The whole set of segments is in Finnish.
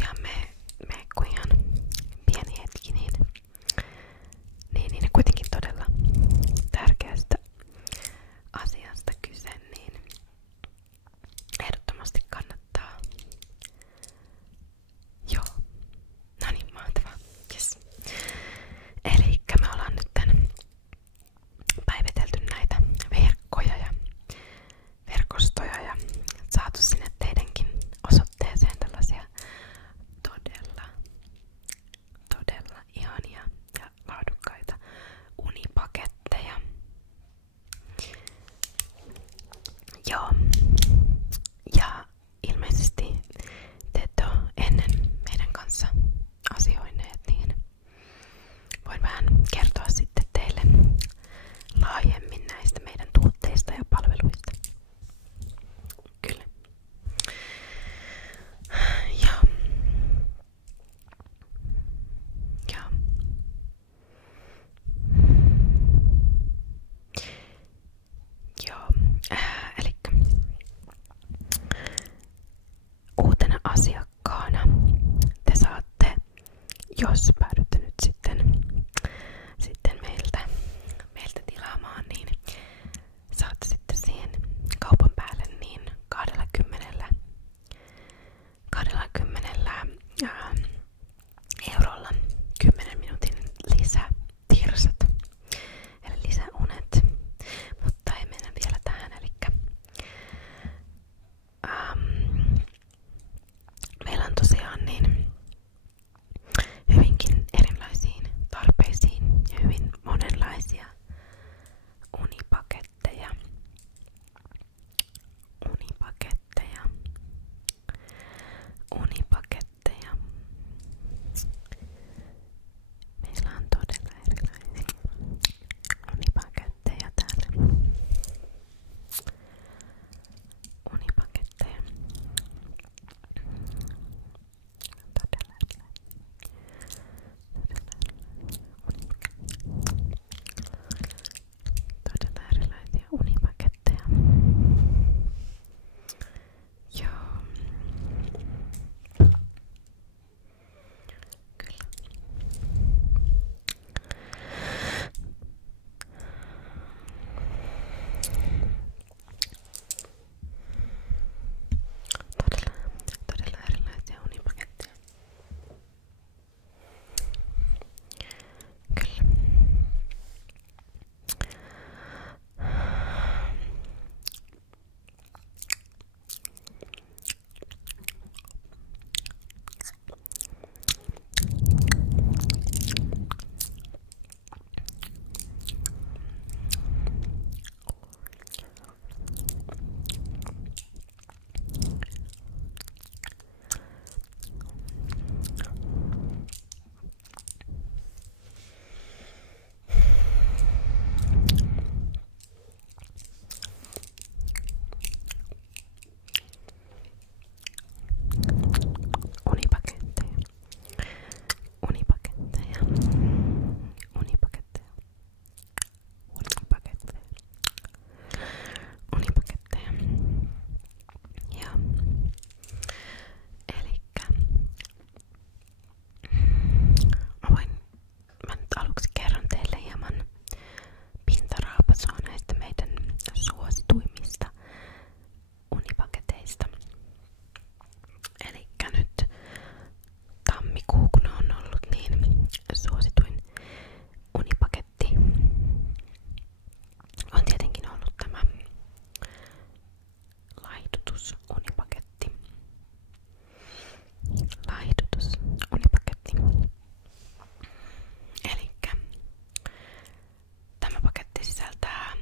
tosiaan me kun ihan pieni hetki, niin kuitenkin todella tärkeästä asiasta kyse, niin ehdottomasti kannattaa. Joo, no niin, mahtavaa. Yes. Elikkä me ollaan nyt päivitelty näitä verkkoja ja verkostoja ja saatu sinne teidänkin osoitteeseen tällaisia todella ihania ja laadukkaita unipaketteja. Joo. Ja ilmeisesti te ette ole ennen meidän kanssa asioineet, niin voin vähän kertoa sitten teille laajemmin näistä meidän tuotteista ja palveluista. Kyllä. Joo. Elikkä uutena asiakkaana te saatte, jos päädytte nyt sitten meiltä tilaamaan, niin saatte sitten siihen kaupan päälle niin 20 eurolla 10 minuutin lisätirsat, eli lisäunet. Mutta ei mennä vielä tähän, elikkä meillä on tosiaan niin hyvinkin erilaisiin tarpeisiin ja hyvin monenlaisia unipaketteja. Meillä on todella erilaisia unipaketteja täällä. Unipaketteja. Todella erilaisia unipaketteja. Joo. Kyllä. Todella erilaisia unipaketteja. Kyllä. Unipaketteja. Ja elikkä mä nyt aluksi kerron teille hieman pintaraapasua näistä meidän suosituimmista unipaketeista. Elikkä nyt tammikuu, kun on ollut niin suosituin unipaketti, on tietenkin ollut tämä laihdutusunipaketti. Elikkä tämä paketti sisältää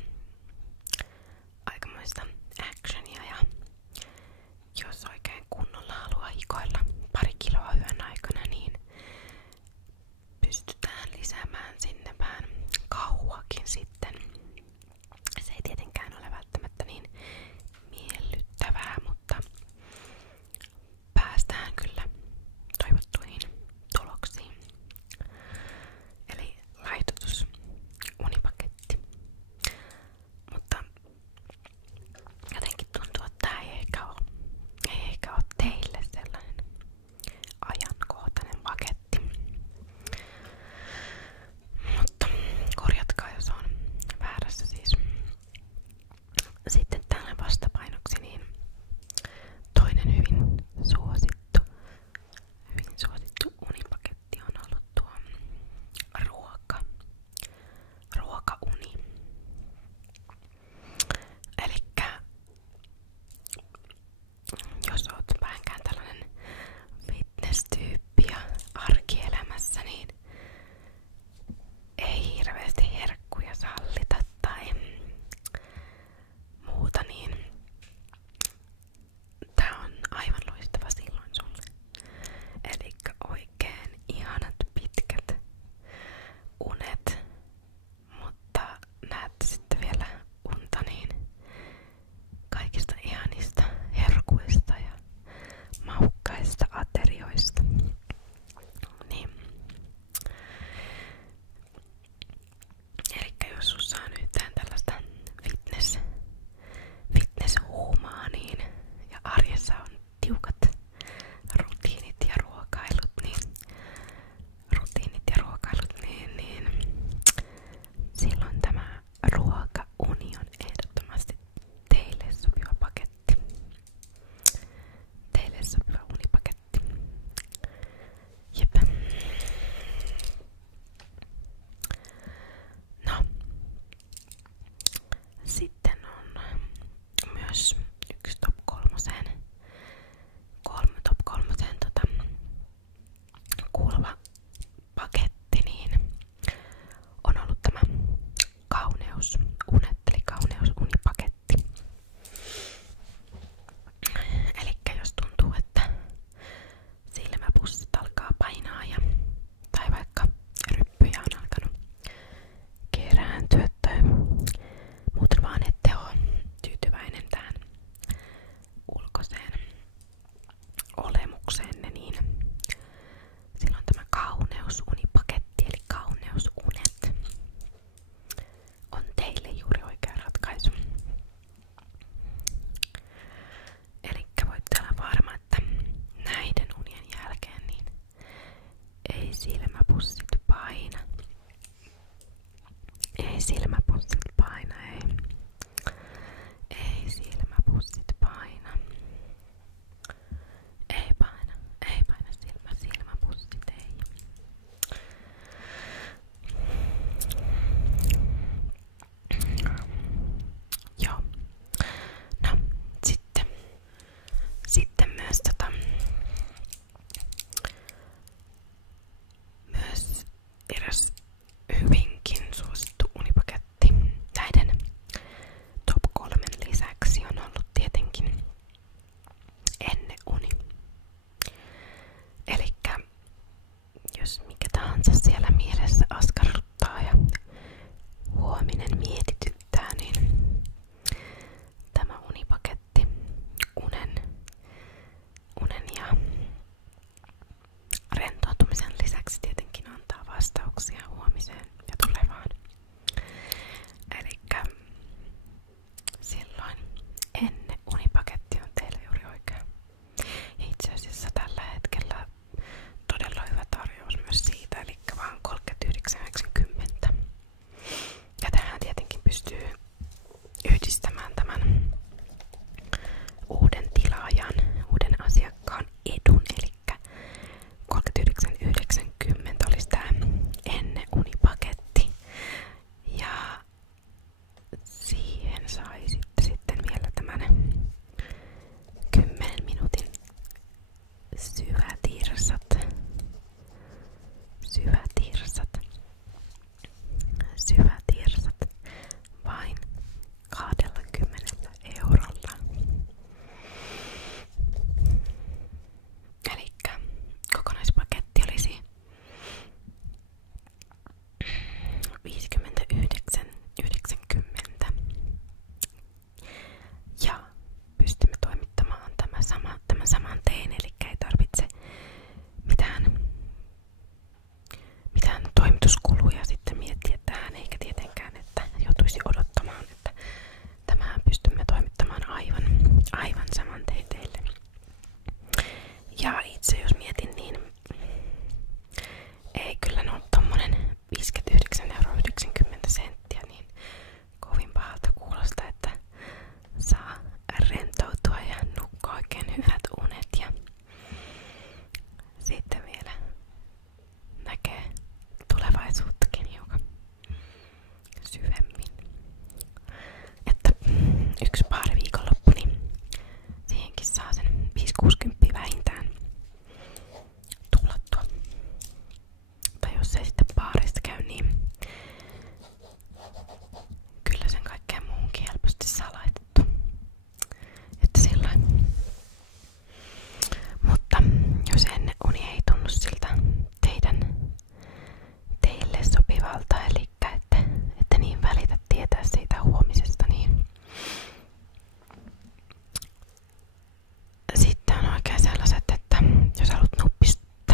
aikamoista actionia ja jos oikein kunnolla haluaa hikoilla 2 kiloa yön aikana, niin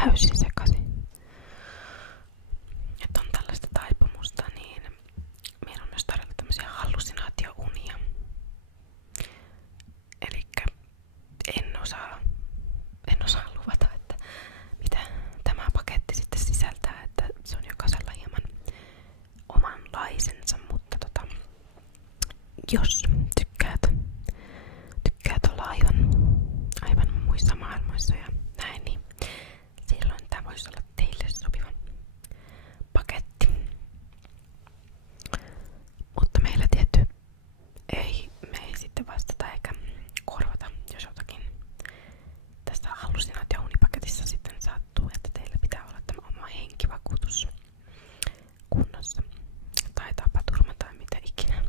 täysin sekaisin. Että on tällaista taipumusta, niin meillä on myös tarjolla tämmöisiä hallusinaatiounia. Elikkä en osaa luvata, että mitä tämä paketti sitten sisältää, että se on jokaisella hieman omanlaisensa, mutta jos tykkäät olla aivan muissa maailmoissa ja näin, niin silloin tämä voisi olla teille sopiva paketti. Mutta meillä tietty me ei sitten vastata eikä korvata, jos jotakin tästä hallusinaatiounipaketissa sitten sattuu, että teillä pitää olla tämä oma henkivakuutus kunnossa tai tapaturma tai mitä ikinä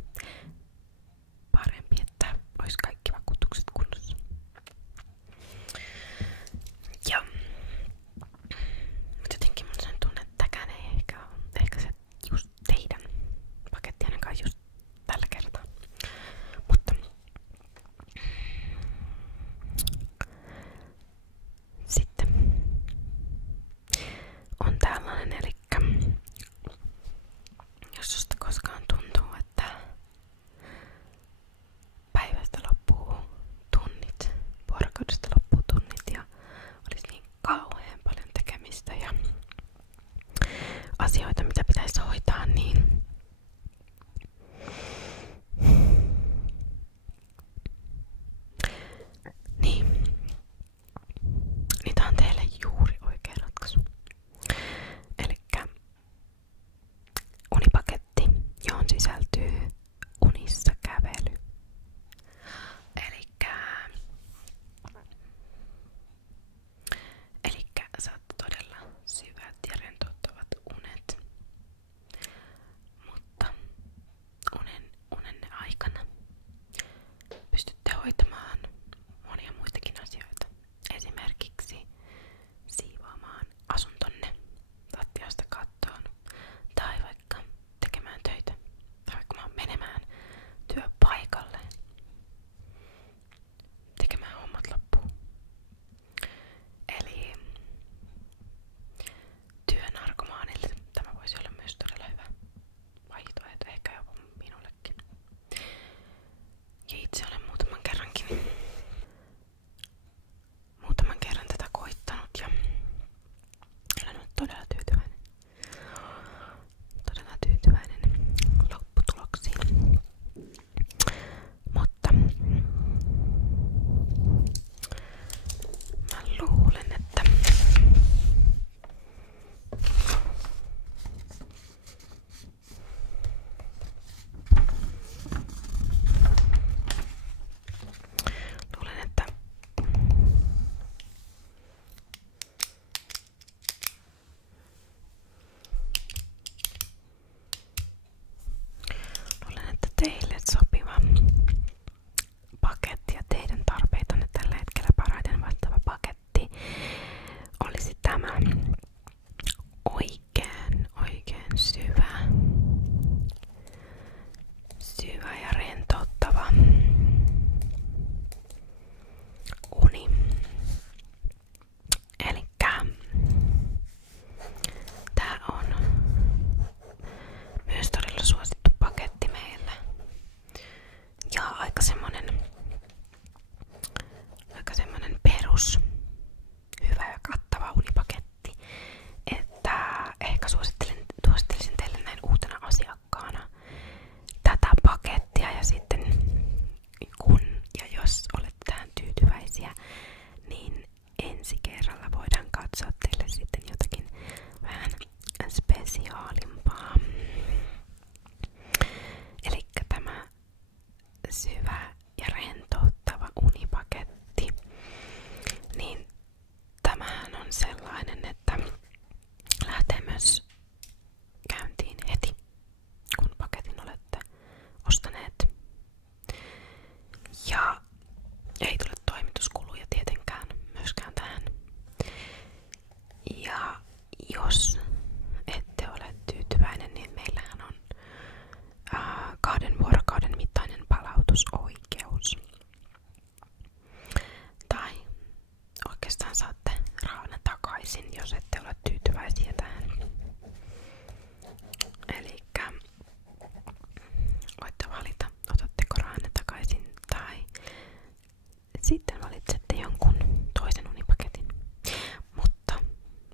ette ole tyytyväisiä tähän. Elikkä voitte valita, otatteko rahanne takaisin tai sitten valitsette jonkun toisen unipaketin. Mutta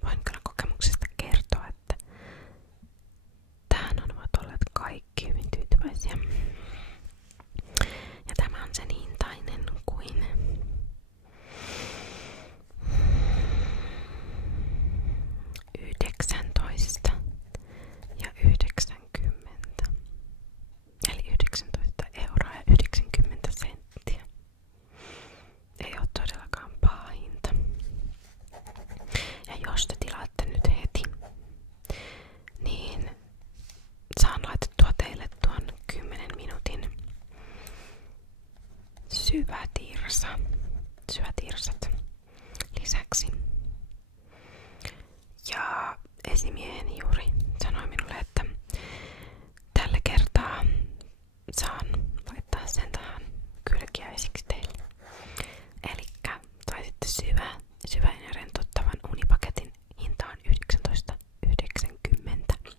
voin kyllä kokemuksesta kertoa, että tähän ovat olleet kaikki hyvin tyytyväisiä. Ja tämä on sen hintainen kuin 19 ja 90. Eli 19 euroa ja 90 senttiä. Ei ole todellakaan paha hinta. Ja jos te tilaatte nyt heti, niin saan laitettua teille tuon 10 minuutin syvätirsat lisäksi. Ja esimieheni juuri sanoi minulle, että tällä kertaa saan laittaa sen tähän kylkiäisiksi teille. Elikkä saisitte syvän ja rentouttavan unipaketin. Hinta on 19,90.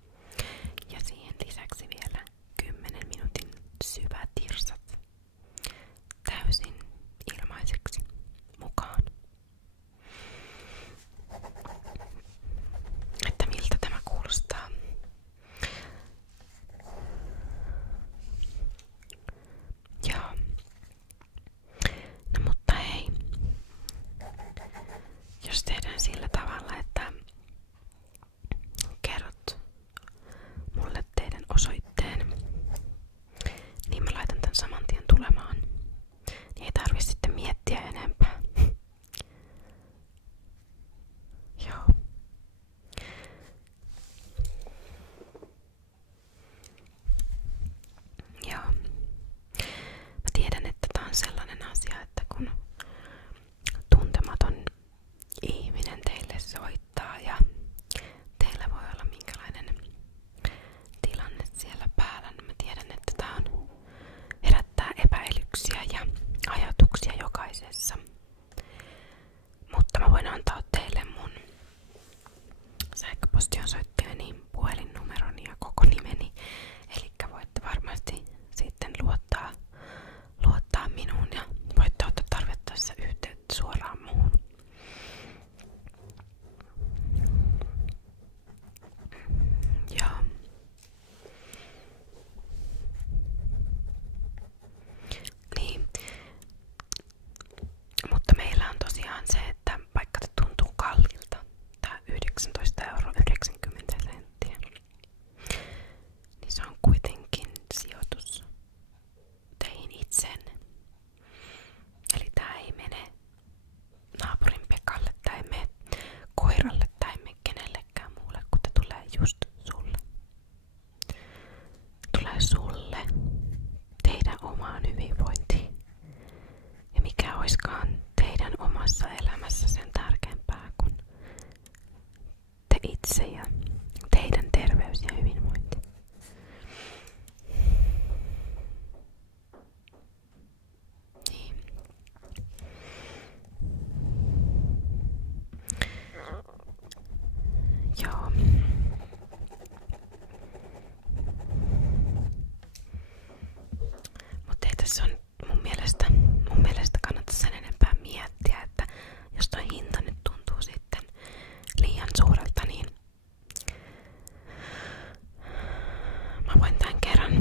Ja siihen lisäksi vielä 10 minuutin syvätirsat täysin ilmaiseksi mukaan. Että miltä tämä kuulostaa? Joo. No mutta hei. Jos tehdään sillä tavalla, että kerrot mulle teidän osoitteen, niin mä laitan tän saman tien tulemaan. Niin ei tarvi sitten miettiä enempää. Joo. Joo. Mä tiedän, että tää on sellainen asia, että kun tuntematon ihminen teille soittaa ja teillä voi olla minkälainen tilanne siellä päällä, niin mä tiedän, että tää on herättää epäilyksiä ja ajatuksia jokaisessa. Mutta mä voin antaa teille mun sähköpostiosoitteeni, puhelinnumeroni ja koko nimeni. Elikkä voitte varmasti sitten luottaa minuun ja voitte ottaa tarvittaessa yhteyttä suoraan muuhun. Joo. Niin. Mutta meillä on tosiaan se, että vaikka se tuntuu kalliilta, tää 19,90 €, niin se on kuitenkin sijoitus teihin itseenne. Eli tää ei mene naapurin Pekalle tai ei mene koiralle tai ei mene kenellekään muulle, kun te tulee just sulle. Tulee sulle, teidän omaan hyvinvointiin. Ja mikä oiskaan teidän omassa elämässä sen tärkeämpää kuin te itse ja teidän terveys ja hyvinvointi. Niin. Joo. Mutta ei tässä on mun mielestä kannattaa sen enempää miettiä, että jos toi hinta nyt tuntuu sitten liian suurelta, niin mä voin tämän kerran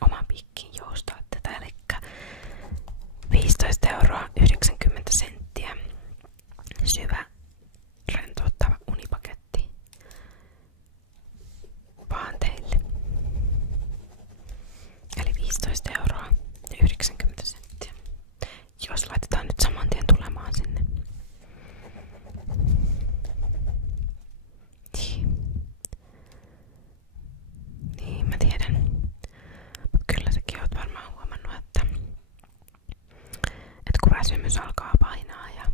oman pikkiin joustaa tätä, eli 15,90 €, syvä rentouttava unipaketti vaan teille. Eli 15,90 €. Jos laitetaan nyt saman tien tulemaan sinne. Niin, mä tiedän. Mut kyllä säkin oot varmaan huomannut, että kun väsymys alkaa painaa ja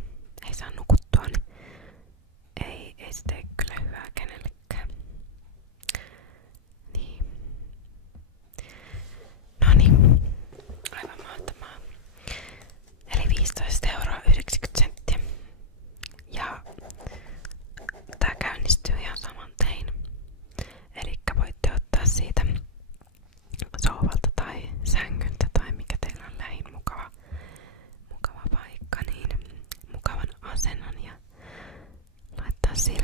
ei saa nukuttua, niin sillä